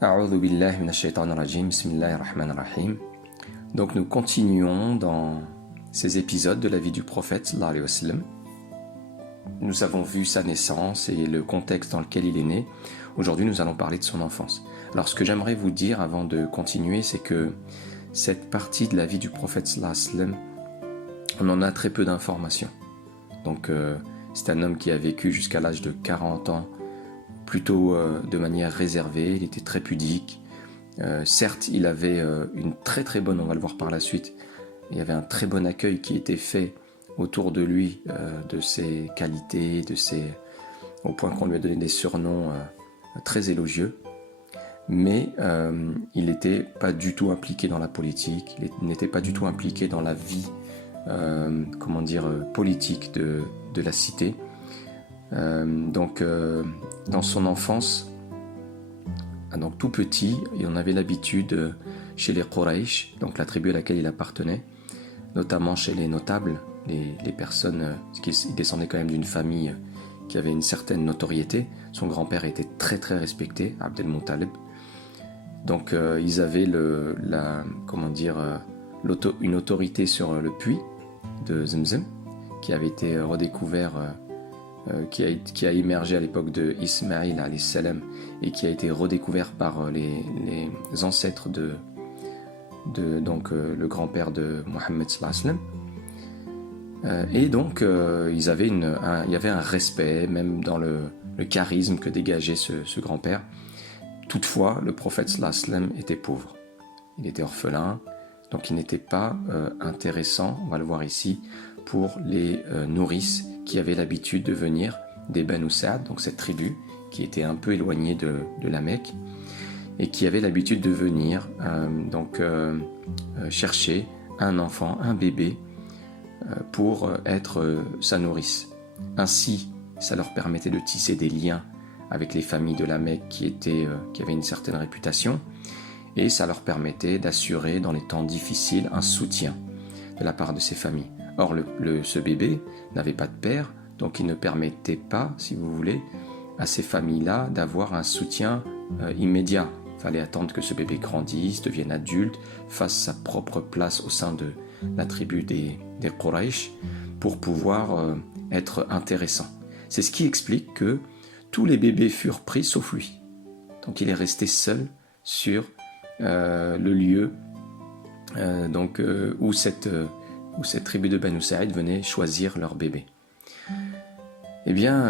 A'udhu billahi minash shaitanir rajim, bismillahir rahmanir rahim. Donc nous continuons dans ces épisodes de la vie du prophète sallallahu alayhi wa sallam. Nous avons vu sa naissance et le contexte dans lequel il est né. Aujourd'hui nous allons parler de son enfance. Alors ce que j'aimerais vous dire avant de continuer, c'est que cette partie de la vie du prophète sallallahu alayhi wa sallam, on en a très peu d'informations. Donc c'est un homme qui a vécu jusqu'à l'âge de 40 ans, plutôt de manière réservée, il était très pudique. Certes, il avait une très très bonne, on va le voir par la suite, il y avait un très bon accueil qui était fait autour de lui, de ses qualités, au point qu'on lui a donné des surnoms très élogieux. Mais il n'était pas du tout impliqué dans la politique, il n'était pas du tout impliqué dans la vie politique de la cité. Dans son enfance, donc tout petit, et on avait l'habitude chez les Quraysh, donc la tribu à laquelle il appartenait, notamment chez les notables, les personnes, il descendait quand même d'une famille qui avait une certaine notoriété. Son grand-père était très très respecté, Abd al-Muttalib. Donc ils avaient une autorité sur le puits de Zamzam, qui avait été redécouvert, qui a émergé à l'époque de Ismaïl alayhi salam et qui a été redécouvert par les ancêtres le grand-père de Mohammed sallallahu alayhi wa sallam. Et donc il y avait un respect même dans le charisme que dégageait ce grand-père. Toutefois, le prophète sallallahu alayhi wa sallam était pauvre. Il était orphelin, donc il n'était pas intéressant, on va le voir ici, pour les nourrices qui avaient l'habitude de venir des Banu Sa'd, donc cette tribu qui était un peu éloignée de la Mecque et qui avait l'habitude de venir chercher un enfant, un bébé pour être sa nourrice. Ainsi, ça leur permettait de tisser des liens avec les familles de la Mecque qui avaient une certaine réputation, et ça leur permettait d'assurer dans les temps difficiles un soutien de la part de ces familles. Or, ce bébé n'avait pas de père, donc il ne permettait pas, si vous voulez, à ces familles-là d'avoir un soutien immédiat. Il fallait attendre que ce bébé grandisse, devienne adulte, fasse sa propre place au sein de la tribu des Quraysh pour pouvoir être intéressant. C'est ce qui explique que tous les bébés furent pris sauf lui. Donc il est resté seul sur le lieu où cette tribu de Banu Sa'id venait choisir leur bébé. Eh bien,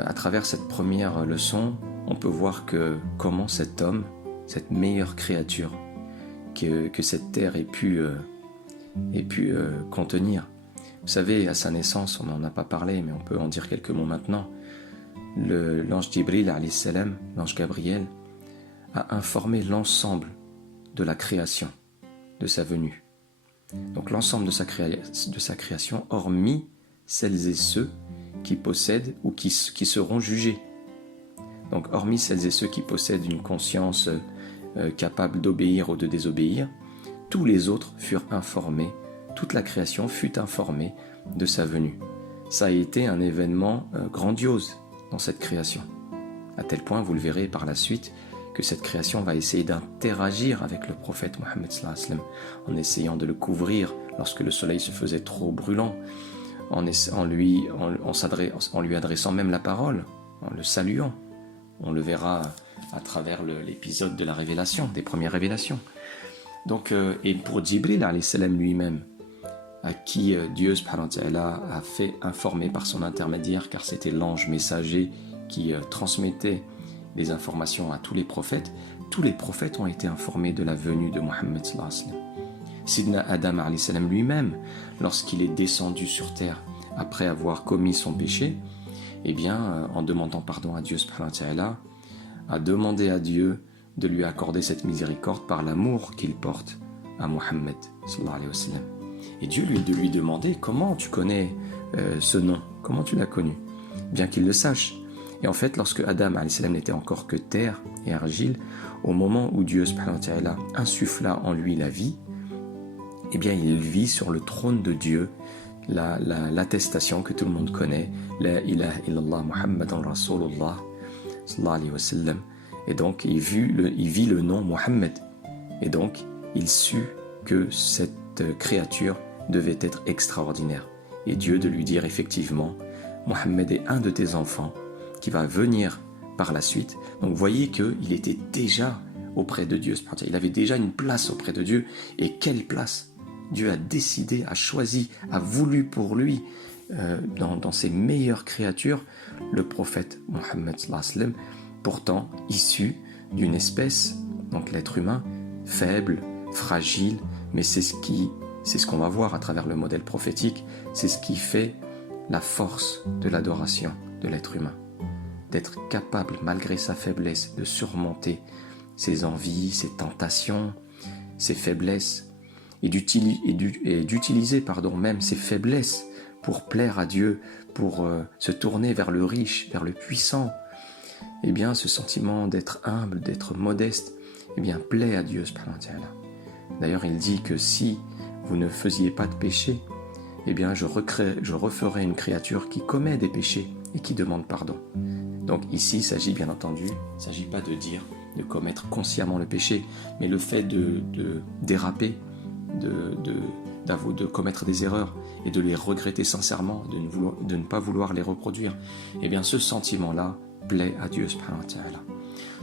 à travers cette première leçon, on peut voir comment cet homme, cette meilleure créature que cette terre ait pu contenir. Vous savez, à sa naissance, on n'en a pas parlé, mais on peut en dire quelques mots maintenant. L'ange Jibril, alayhi salam, l'ange Gabriel, a informé l'ensemble de la création, de sa venue. Donc l'ensemble de sa création, hormis celles et ceux qui possèdent ou qui seront jugés. Donc hormis celles et ceux qui possèdent une conscience capable d'obéir ou de désobéir, tous les autres furent informés, toute la création fut informée de sa venue. Ça a été un événement grandiose dans cette création, à tel point, vous le verrez par la suite, que cette création va essayer d'interagir avec le prophète Mohammed sallallahu alayhi wa sallam, en essayant de le couvrir lorsque le soleil se faisait trop brûlant, en lui adressant même la parole, en le saluant. On le verra à travers l'épisode de la révélation, des premières révélations. Donc, et pour Jibril alayhi salam lui-même, à qui Dieu subhanahu wa ta'ala a fait informer par son intermédiaire, car c'était l'ange messager qui transmettait des informations à tous les prophètes ont été informés de la venue de Mohammed sallallahu alayhi wa sallam. Sidna Adam alayhi salam lui-même, lorsqu'il est descendu sur terre après avoir commis son péché, eh bien, en demandant pardon à Dieu subhanahu wa ta'ala, a demandé à Dieu de lui accorder cette miséricorde par l'amour qu'il porte à Mohammed sallallahu alayhi wa sallam. Et Dieu de lui demander comment tu connais ce nom, comment tu l'as connu, bien qu'il le sache. Et en fait, lorsque Adam alayhi salam n'était encore que terre et argile, au moment où Dieu subhanahu wa ta'ala insuffla en lui la vie, eh bien il vit sur le trône de Dieu l'attestation que tout le monde connaît, La ilaha illallah Muhammadan Rasulullah sallallahu alayhi wa sallam. Et donc il vit le nom Mohammed. Et donc il sut que cette créature devait être extraordinaire. Et Dieu de lui dire effectivement, Mohammed est un de tes enfants qui va venir par la suite. Donc vous voyez qu'il était déjà auprès de Dieu. Il avait déjà une place auprès de Dieu. Et quelle place! Dieu a décidé, a choisi, a voulu pour lui, dans ses meilleures créatures, le prophète Mohammed sallallahu alayhi wa sallam, pourtant issu d'une espèce, donc l'être humain, faible, fragile, mais c'est ce qu'on va voir à travers le modèle prophétique, c'est ce qui fait la force de l'adoration de l'être humain. D'être capable, malgré sa faiblesse, de surmonter ses envies, ses tentations, ses faiblesses, et d'utiliser même ses faiblesses pour plaire à Dieu, pour se tourner vers le riche, vers le puissant. Eh bien, ce sentiment d'être humble, d'être modeste, eh bien, plaît à Dieu subhanahu wa ta'ala. D'ailleurs, il dit que si vous ne faisiez pas de péché, eh bien, je referai une créature qui commet des péchés et qui demande pardon. Donc ici, il s'agit bien entendu, il ne s'agit pas de commettre consciemment le péché, mais le fait de déraper, de commettre des erreurs et de les regretter sincèrement, de ne pas vouloir les reproduire, eh bien ce sentiment-là plaît à Dieu subhanahu wa ta'ala.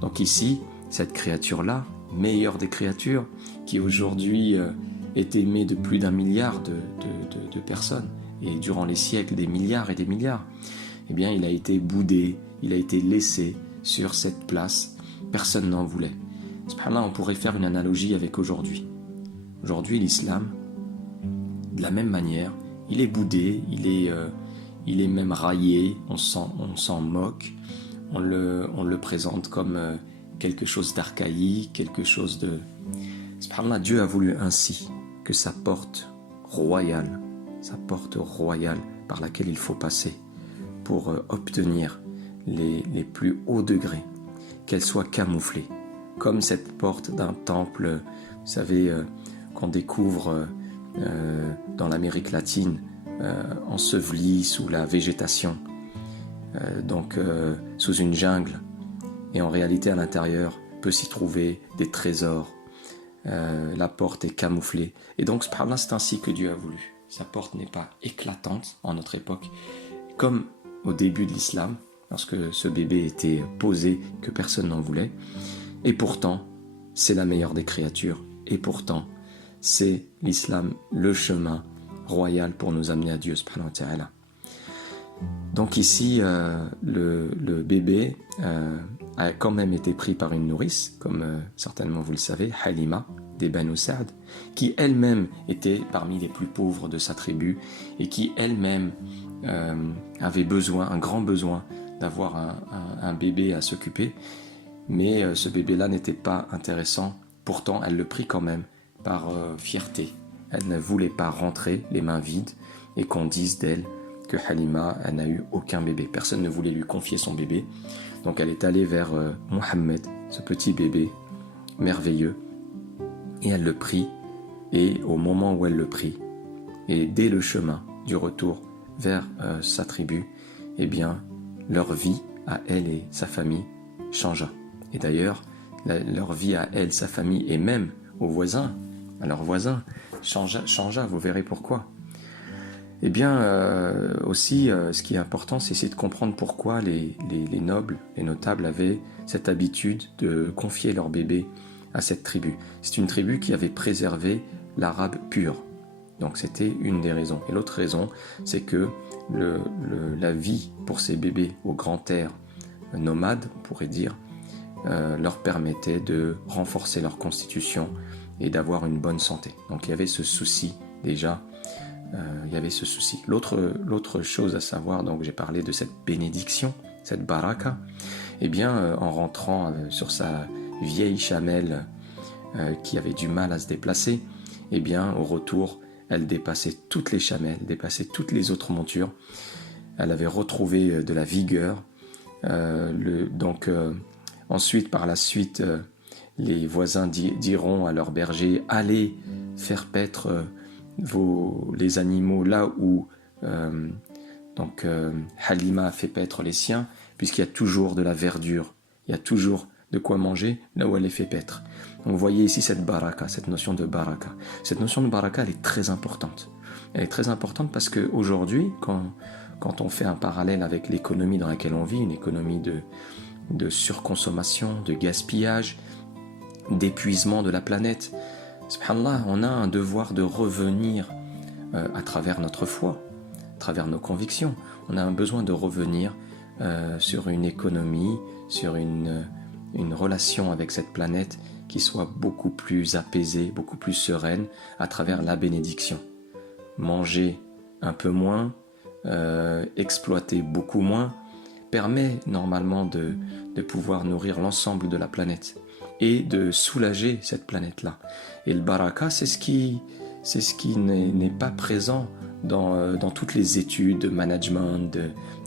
Donc ici, cette créature-là, meilleure des créatures, qui aujourd'hui est aimée de plus d'1 milliard de personnes, et durant les siècles des milliards et des milliards, eh bien il a été boudé, il a été laissé sur cette place, personne n'en voulait. Subhanallah, on pourrait faire une analogie avec aujourd'hui. Aujourd'hui, l'islam, de la même manière, il est boudé, il est même raillé, on s'en moque, on le présente comme quelque chose d'archaïque, quelque chose de... Subhanallah, Dieu a voulu ainsi que sa porte royale par laquelle il faut passer pour obtenir les plus hauts degrés, qu'elle soit camouflée, comme cette porte d'un temple, vous savez, qu'on découvre dans l'Amérique latine, ensevelie sous la végétation, sous une jungle, et en réalité à l'intérieur peut s'y trouver des trésors. La porte est camouflée, et donc subhanallah, c'est ainsi que Dieu a voulu. Sa porte n'est pas éclatante en notre époque, comme au début de l'islam, lorsque ce bébé était posé, que personne n'en voulait, et pourtant c'est la meilleure des créatures, et pourtant c'est l'islam, le chemin royal pour nous amener à Dieu subhanahu wa ta'ala. Donc ici, le bébé a quand même été pris par une nourrice, comme certainement vous le savez, Halima, des Banu Sa'd, qui elle-même était parmi les plus pauvres de sa tribu, et qui elle-même avait un grand besoin d'avoir un bébé à s'occuper, mais ce bébé-là n'était pas intéressant, pourtant elle le prit quand même, par fierté. Elle ne voulait pas rentrer les mains vides et qu'on dise d'elle que Halima n'a eu aucun bébé. Personne ne voulait lui confier son bébé. Donc elle est allée vers Mohammed, ce petit bébé merveilleux, et elle le prit. Et au moment où elle le prit, et dès le chemin du retour vers sa tribu, eh bien leur vie à elle et sa famille changea. Et d'ailleurs, leur vie à elle, sa famille et même aux voisins, à leurs voisins, changea, vous verrez pourquoi. Eh bien, aussi, ce qui est important, c'est essayer de comprendre pourquoi les nobles, les notables avaient cette habitude de confier leur bébé à cette tribu. C'est une tribu qui avait préservé l'arabe pur. Donc c'était une des raisons. Et l'autre raison, c'est que la vie pour ces bébés au grand air nomade, on pourrait dire, leur permettait de renforcer leur constitution et d'avoir une bonne santé. Donc il y avait ce souci déjà, L'autre chose à savoir, donc j'ai parlé de cette bénédiction, cette baraka, eh bien en rentrant sur sa vieille chamelle qui avait du mal à se déplacer, eh bien au retour, elle dépassait toutes les chamelles, dépassait toutes les autres montures. Elle avait retrouvé de la vigueur, Ensuite, par la suite, les voisins diront à leurs bergers, allez faire paître les animaux là où Halima a fait paître les siens, puisqu'il y a toujours de la verdure, il y a toujours de quoi manger là où elle les fait paître. Donc vous voyez ici cette baraka, cette notion de baraka. Cette notion de baraka, elle est très importante. Elle est très importante parce qu'aujourd'hui, quand on fait un parallèle avec l'économie dans laquelle on vit, une économie de surconsommation, de gaspillage, d'épuisement de la planète, subhanallah, on a un devoir de revenir à travers notre foi, à travers nos convictions. On a un besoin de revenir sur une économie, sur une relation avec cette planète qui soit beaucoup plus apaisée, beaucoup plus sereine à travers la bénédiction. Manger un peu moins, exploiter beaucoup moins, permet normalement de pouvoir nourrir l'ensemble de la planète et de soulager cette planète-là. Et le baraka, c'est ce qui n'est pas présent dans toutes les études de management,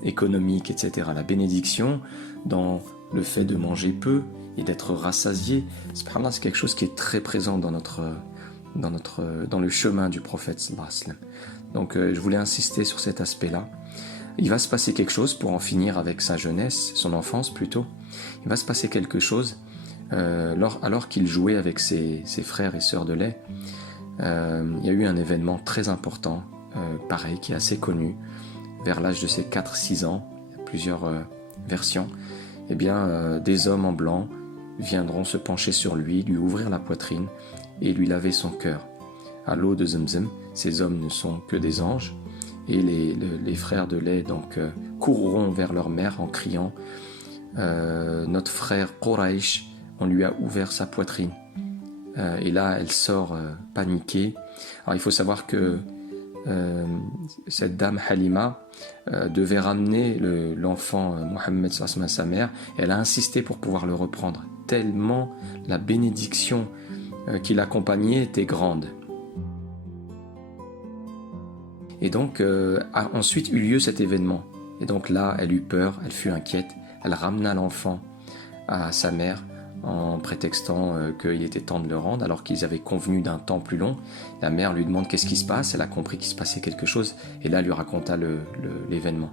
économique, etc. La bénédiction, dans le fait de manger peu et d'être rassasié, subhanallah, c'est quelque chose qui est très présent dans le chemin du prophète sallallahu alayhi wa sallam. Donc je voulais insister sur cet aspect-là. Il va se passer quelque chose pour en finir avec sa jeunesse, son enfance plutôt. Il va se passer quelque chose alors qu'il jouait avec ses frères et sœurs de lait. Il y a eu un événement très important, pareil, qui est assez connu, vers l'âge de ses 4-6 ans, il y a plusieurs versions. Eh bien, des hommes en blanc viendront se pencher sur lui ouvrir la poitrine et lui laver son cœur. À l'eau de Zamzam, ces hommes ne sont que des anges, et les frères de lait courront vers leur mère en criant notre frère Quraysh, on lui a ouvert sa poitrine. Et là, elle sort paniquée. Alors, il faut savoir que cette dame Halima devait ramener l'enfant Mohammed à sa mère. Elle a insisté pour pouvoir le reprendre, tellement la bénédiction qui l'accompagnait était grande. Et donc, a ensuite eu lieu cet événement. Et donc là, elle eut peur, elle fut inquiète. Elle ramena l'enfant à sa mère en prétextant qu'il était temps de le rendre, alors qu'ils avaient convenu d'un temps plus long. La mère lui demande qu'est-ce qui se passe. Elle a compris qu'il se passait quelque chose. Et là, elle lui raconta l'événement.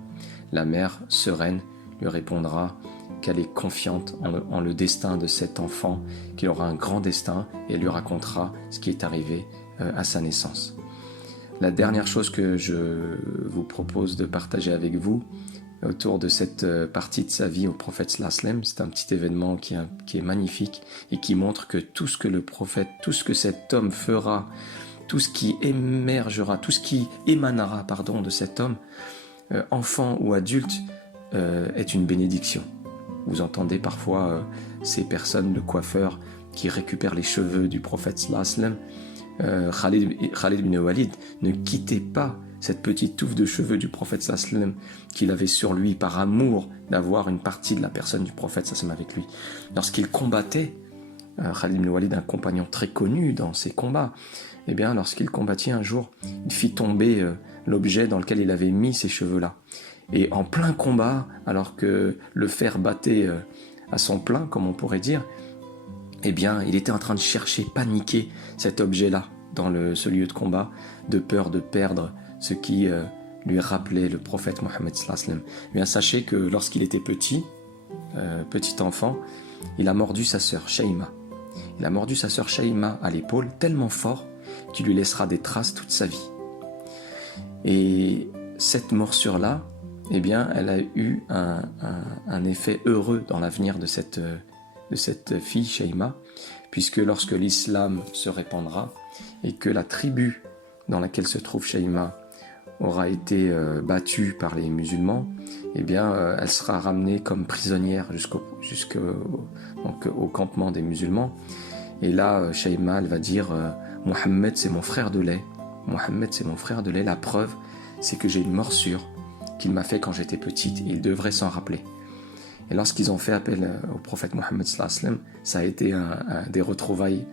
La mère, sereine, lui répondra qu'elle est confiante en le destin de cet enfant, qu'il aura un grand destin, et elle lui racontera ce qui est arrivé à sa naissance. La dernière chose que je vous propose de partager avec vous autour de cette partie de sa vie au prophète sallallahu alayhi wa sallam, c'est un petit événement qui est magnifique et qui montre que tout ce que le prophète, tout ce que cet homme fera, tout ce qui émergera, tout ce qui émanera de cet homme, enfant ou adulte, est une bénédiction. Vous entendez parfois ces personnes, le coiffeur, qui récupèrent les cheveux du prophète sallallahu alayhi wa sallam. Khalid ibn Walid ne quittait pas cette petite touffe de cheveux du prophète sallallahu alayhi wa sallam qu'il avait sur lui par amour d'avoir une partie de la personne du prophète sallallahu alayhi wa sallam avec lui. Lorsqu'il combattait, Khalid ibn Walid, un compagnon très connu dans ses combats, eh bien, lorsqu'il combattit un jour, il fit tomber l'objet dans lequel il avait mis ces cheveux-là. Et en plein combat, alors que le fer battait à son plein, comme on pourrait dire, eh bien, il était en train de chercher, paniquer cet objet-là dans ce lieu de combat, de peur de perdre ce qui lui rappelait le prophète Mohammed sallallahu alayhi wa sallam. Eh bien, sachez que lorsqu'il était petit enfant, il a mordu sa sœur Shaima. Il a mordu sa sœur Shaima à l'épaule tellement fort qu'il lui laissera des traces toute sa vie. Et cette morsure-là, eh bien, elle a eu un effet heureux dans l'avenir de cette fille Shaima, puisque lorsque l'islam se répandra et que la tribu dans laquelle se trouve Shaima aura été battue par les musulmans, eh bien, elle sera ramenée comme prisonnière au campement des musulmans. Et là, Shaima, elle va dire Mohammed, c'est mon frère de lait. Mohammed, c'est mon frère de lait. La preuve, c'est que j'ai une morsure qu'il m'a fait quand j'étais petite. Il devrait s'en rappeler. Et lorsqu'ils ont fait appel au prophète Mohammed sallallahu alayhi wa sallam, ça a été des retrouvailles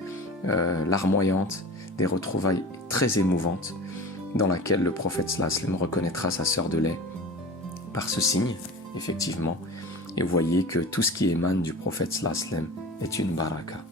larmoyantes, des retrouvailles très émouvantes, dans laquelle le prophète sallallahu alayhi wa sallam reconnaîtra sa sœur de lait par ce signe, effectivement. Et voyez que tout ce qui émane du prophète sallallahu alayhi wa sallam est une baraka.